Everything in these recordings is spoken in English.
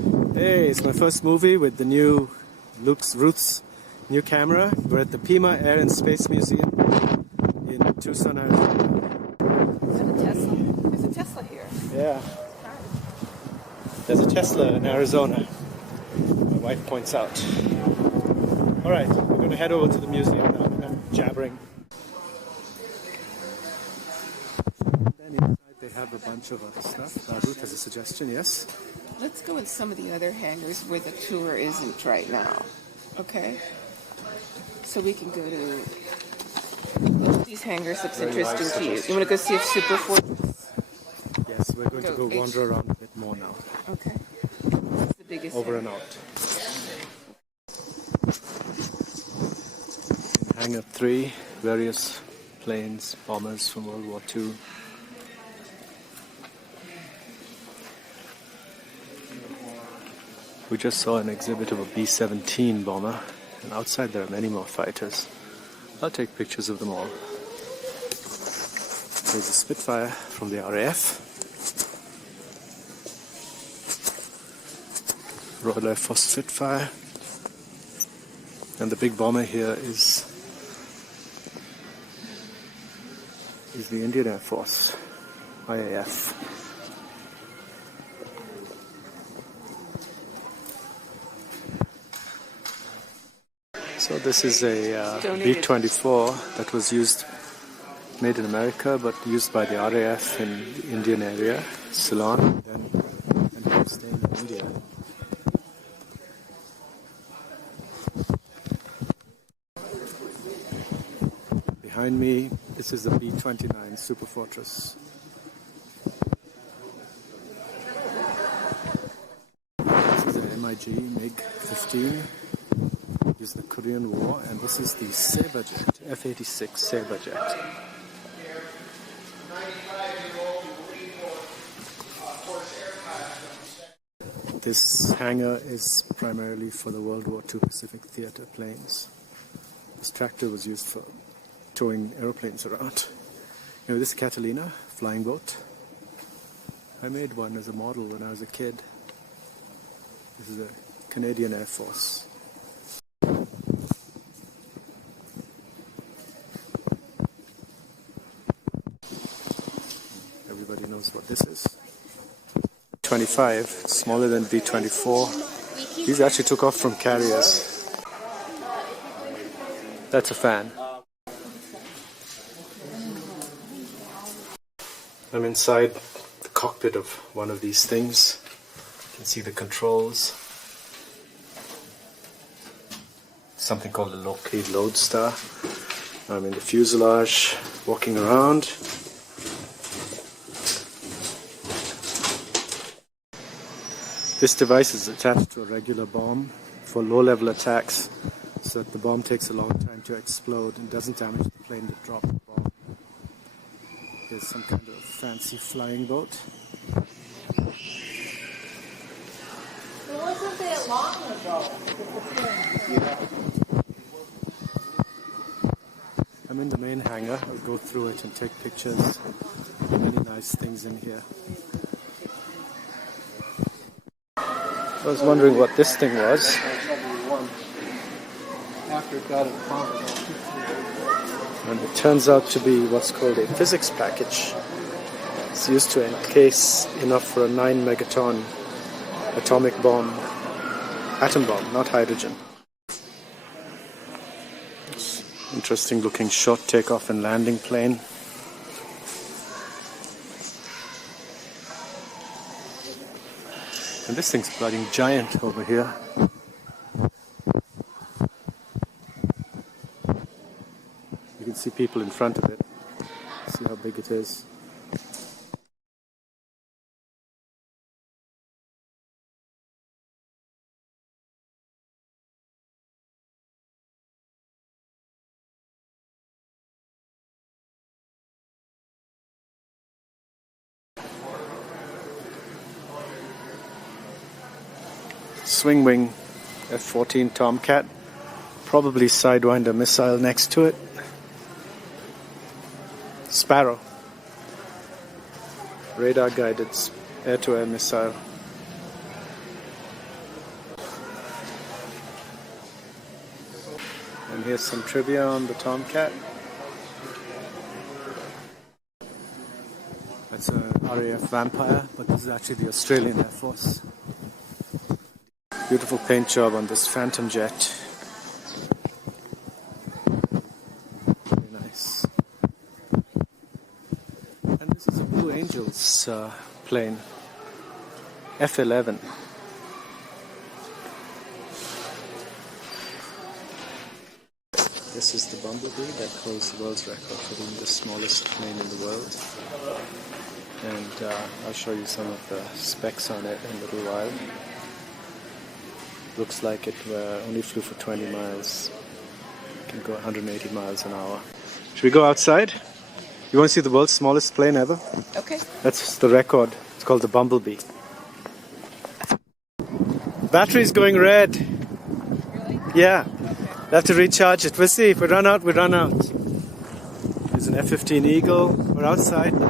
Hey, it's my first movie with the new Ruth's new camera. We're at the Pima Air and Space Museum in Tucson, Arizona. Is that a Tesla? There's a Tesla here. Yeah. There's a Tesla in Arizona. My wife points out. Alright, we're going to head over to the museum now. I'm jabbering. Then inside they have a bunch of other stuff. Ruth has a suggestion, yes? Let's go in some of the other hangars where the tour isn't right now. Okay? So we can go to... These hangars looks interesting to you. You want to go see if Super Fortress? Yes, we're going to go wander around a bit more now. Okay. This is the biggest Over and out. In Hangar 3, various planes, bombers from World War II. We just saw an exhibit of a B-17 bomber, and outside there are many more fighters. I'll take pictures of them all. There's a Spitfire from the RAF. Royal Air Force Spitfire. And the big bomber here is the Indian Air Force, IAF. So this is a B-24 that was made in America, but used by the RAF in the Indian area, Ceylon, and then ended up staying in India. Behind me, this is the B-29 Super Fortress. This is an MiG MiG-15. This is the Korean War, and this is the Sabre jet, F-86 Sabre jet. This hangar is primarily for the World War II Pacific Theater planes. This tractor was used for towing aeroplanes around. You know, this is Catalina, flying boat. I made one as a model when I was a kid. This is a Canadian Air Force. Everybody knows what this is. 25, smaller than B-24. These actually took off from carriers. That's a fan. I'm inside the cockpit of one of these things. You can see the controls. Something called a Lockheed Lodestar. I'm in the fuselage, walking around. This device is attached to a regular bomb for low-level attacks, so that the bomb takes a long time to explode and doesn't damage the plane that dropped the bomb. Here's some kind of fancy flying boat. It wasn't that long ago. I'm in the main hangar. I'll go through it and take pictures. Many nice things in here. I was wondering what this thing was. And it turns out to be what's called a physics package. It's used to encase enough for a 9 megaton atomic bomb. Atom bomb, not hydrogen. Interesting looking short takeoff and landing plane. And this thing's bloody giant over here. You can see people in front of it. See how big it is. Swing wing F-14 Tomcat, probably Sidewinder missile next to it. Sparrow, radar guided air-to-air missile. And here's some trivia on the Tomcat. That's a RAF Vampire, but this is actually the Australian Air Force. Beautiful paint job on this Phantom jet. Very nice. And this is a Blue Angels plane, F-11. This is the Bumblebee that holds the world's record for being the smallest plane in the world. And I'll show you some of the specs on it in a little while. Looks like it only flew for 20 miles. It can go 180 miles an hour. Should we go outside? You want to see the world's smallest plane ever? Okay. That's the record. It's called the Bumblebee. Battery's going red. Really? Yeah. We'll have to recharge it. We'll see. If we run out, we run out. There's an F-15 Eagle. We're outside. And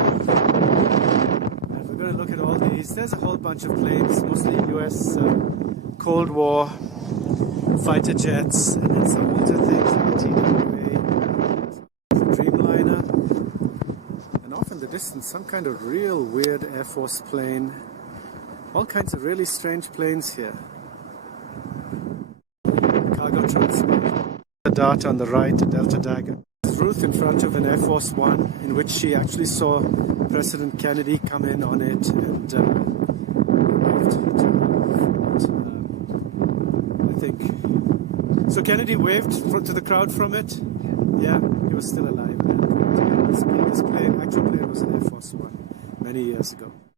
we're going to look at all these. There's a whole bunch of planes, mostly US Cold War fighter jets, and then some older things like the TWA, Dreamliner, and off in the distance some kind of real weird Air Force plane. All kinds of really strange planes here. Cargo transport. A Dart on the right, a Delta Dagger. Ruth in front of an Air Force One, in which she actually saw President Kennedy come in on it and I think. So Kennedy waved to the crowd from it. Yeah, he was still alive. This plane, actual plane, was an Air Force One many years ago.